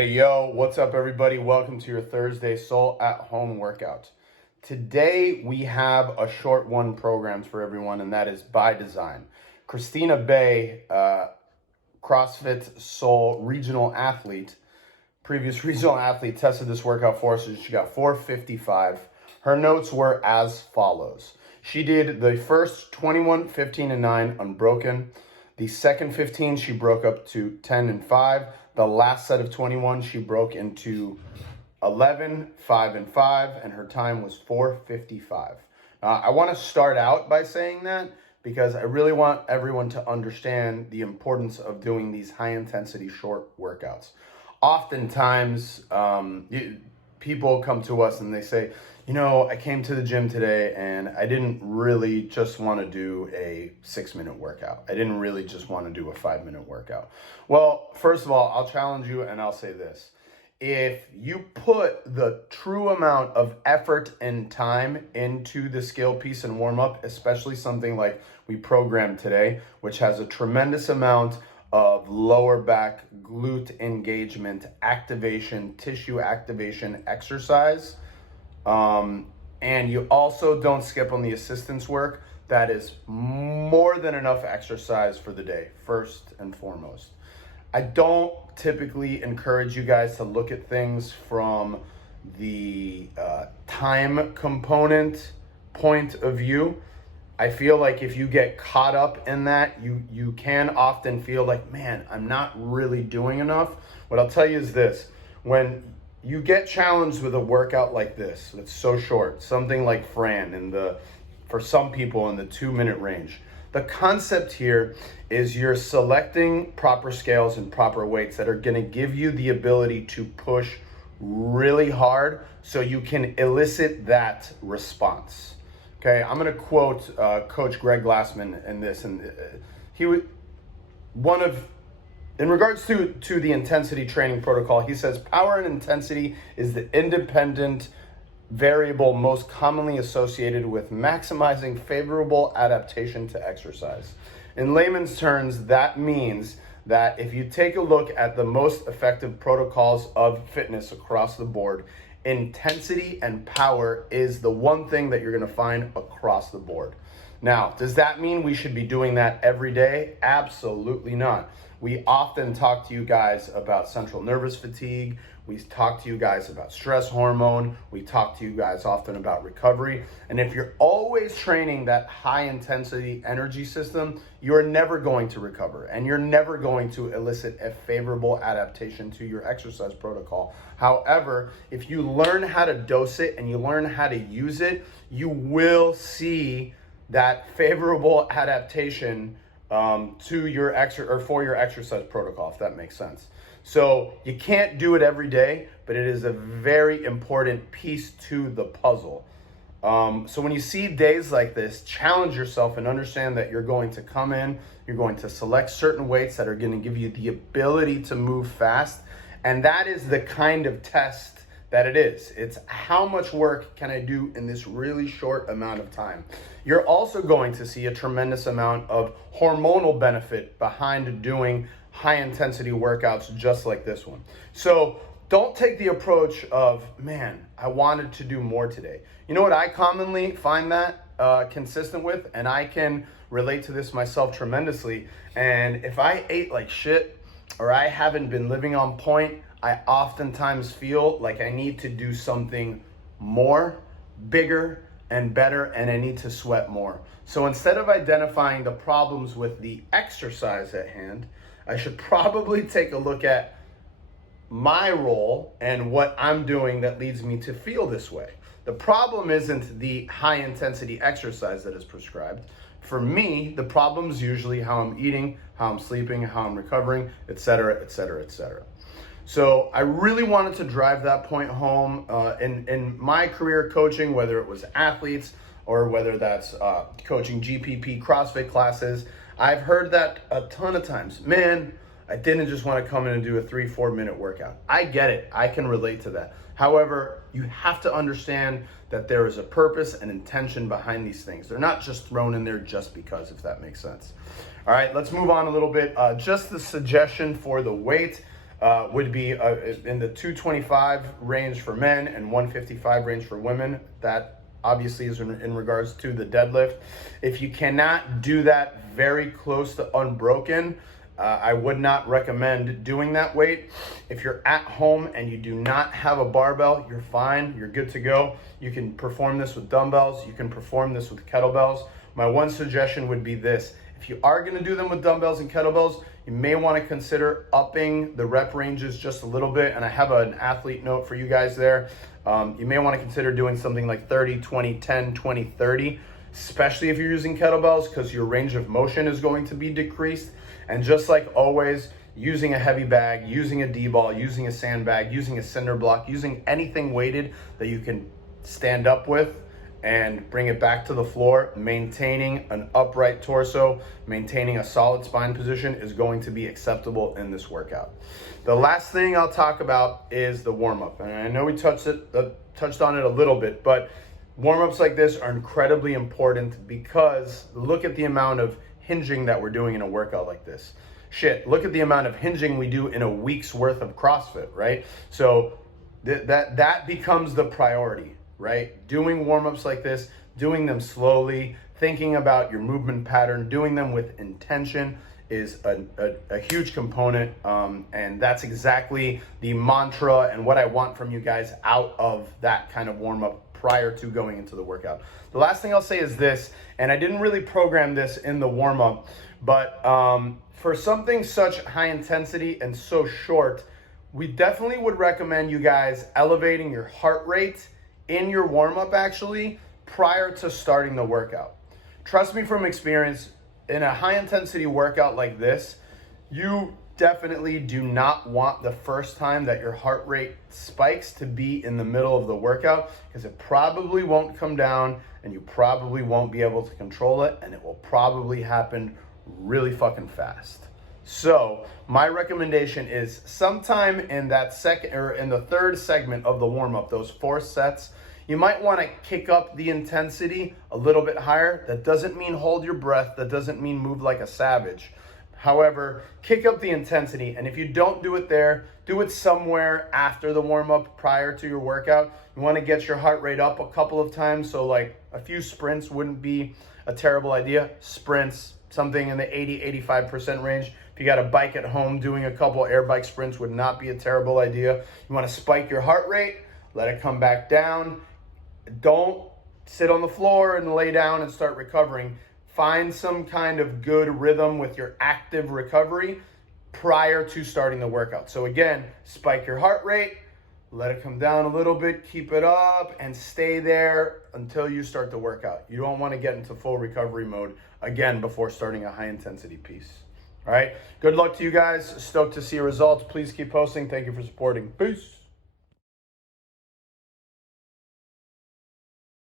Hey, yo, what's up, everybody? Welcome to your Thursday Soul at Home workout. Today, we have a short one programmed for everyone, and that is by design. Cristina Bay, CrossFit Soul regional athlete, previous regional athlete, tested this workout for us, and she got 455. Her notes were as follows. She did the first 21, 15, and 9 unbroken. The second 15, she broke up to 10 and 5. The last set of 21, she broke into 11, 5, and 5, and her time was 4:55. I want to start out by saying that because I really want everyone to understand the importance of doing these high-intensity short workouts. Oftentimes, people come to us and they say, I came to the gym today and I didn't really just want to do a 6-minute workout. I didn't really just want to do a 5-minute workout. Well, first of all, I'll challenge you and I'll say this. If you put the true amount of effort and time into the skill piece and warm up, especially something like we programmed today, which has a tremendous amount of lower back, glute engagement, activation, tissue activation exercise, and you also don't skip on the assistance work, that is more than enough exercise for the day, first and foremost. I don't typically encourage you guys to look at things from the time component point of view. I feel like if you get caught up in that, you can often feel like, man, I'm not really doing enough. What I'll tell you is this: when you get challenged with a workout like this, that's so short, something like Fran for some people in the 2-minute range, the concept here is you're selecting proper scales and proper weights that are going to give you the ability to push really hard so you can elicit that response. Okay, I'm going to quote Coach Greg Glassman in this, and he was in regards to the intensity training protocol, he says power and intensity is the independent variable most commonly associated with maximizing favorable adaptation to exercise. In layman's terms, that means that if you take a look at the most effective protocols of fitness across the board, intensity and power is the one thing that you're going to find across the board. Now, does that mean we should be doing that every day? Absolutely not. We often talk to you guys about central nervous fatigue. We talk to you guys about stress hormone. We talk to you guys often about recovery. And if you're always training that high intensity energy system, you're never going to recover and you're never going to elicit a favorable adaptation to your exercise protocol. However, if you learn how to dose it and you learn how to use it, you will see that favorable adaptation to your for your exercise protocol, if that makes sense. So you can't do it every day, but it is a very important piece to the puzzle. So when you see days like this, challenge yourself and understand that you're going to come in, you're going to select certain weights that are going to give you the ability to move fast. And that is the kind of test that it is. It's how much work can I do in this really short amount of time. You're also going to see a tremendous amount of hormonal benefit behind doing high intensity workouts just like this one. So don't take the approach of, man, I wanted to do more today. You know what I commonly find that consistent with, and I can relate to this myself tremendously, and if I ate like shit or I haven't been living on point, I oftentimes feel like I need to do something more, bigger, and better, and I need to sweat more. So instead of identifying the problems with the exercise at hand, I should probably take a look at my role and what I'm doing that leads me to feel this way. The problem isn't the high intensity exercise that is prescribed. For me, the problem is usually how I'm eating, how I'm sleeping, how I'm recovering, etc., etc., etc. So I really wanted to drive that point home in my career coaching, whether it was athletes or whether that's coaching GPP CrossFit classes. I've heard that a ton of times. Man, I didn't just want to come in and do a 3-4 minute workout. I get it. I can relate to that. However, you have to understand that there is a purpose and intention behind these things. They're not just thrown in there just because, if that makes sense. All right, let's move on a little bit. Just the suggestion for the weight. would be in the 225 range for men and 155 range for women. That obviously is in regards to the deadlift. If you cannot do that very close to unbroken, I would not recommend doing that weight. If you're at home and you do not have a barbell, you're fine, you're good to go. You can perform this with dumbbells, you can perform this with kettlebells. My one suggestion would be this: if you are gonna do them with dumbbells and kettlebells, you may wanna consider upping the rep ranges just a little bit. And I have an athlete note for you guys there. You may wanna consider doing something like 30, 20, 10, 20, 30, especially if you're using kettlebells, because your range of motion is going to be decreased. And just like always, using a heavy bag, using a D-ball, using a sandbag, using a cinder block, using anything weighted that you can stand up with and bring it back to the floor, maintaining an upright torso, maintaining a solid spine position is going to be acceptable in this workout. The last thing I'll talk about is the warm-up. And I know we touched on it a little bit, but warm-ups like this are incredibly important because look at the amount of hinging that we're doing in a workout like this. Shit, look at the amount of hinging we do in a week's worth of CrossFit, right? So that becomes the priority, right? Doing warm-ups like this, doing them slowly, thinking about your movement pattern, doing them with intention is a huge component. And that's exactly the mantra and what I want from you guys out of that kind of warm-up prior to going into the workout. The last thing I'll say is this, and I didn't really program this in the warm-up, but for something such high intensity and so short, we definitely would recommend you guys elevating your heart rate in your warm-up actually prior to starting the workout. Trust me from experience, in a high intensity workout like this, you definitely do not want the first time that your heart rate spikes to be in the middle of the workout, because it probably won't come down and you probably won't be able to control it, and it will probably happen really fucking fast. So my recommendation is sometime in that second or in the third segment of the warm-up, those 4 sets, you might want to kick up the intensity a little bit higher. That doesn't mean hold your breath. That doesn't mean move like a savage. However, kick up the intensity, and if you don't do it there, do it somewhere after the warm-up prior to your workout. You want to get your heart rate up a couple of times, so like a few sprints wouldn't be a terrible idea. Sprints, something in the 80-85% range. If you got a bike at home, doing a couple air bike sprints would not be a terrible idea. You want to spike your heart rate, let it come back down. Don't sit on the floor and lay down and start recovering. Find some kind of good rhythm with your active recovery prior to starting the workout. So again, spike your heart rate, let it come down a little bit, keep it up, and stay there until you start the workout. You don't want to get into full recovery mode again before starting a high intensity piece. All right, good luck to you guys. Stoked to see your results. Please keep posting. Thank you for supporting. Peace.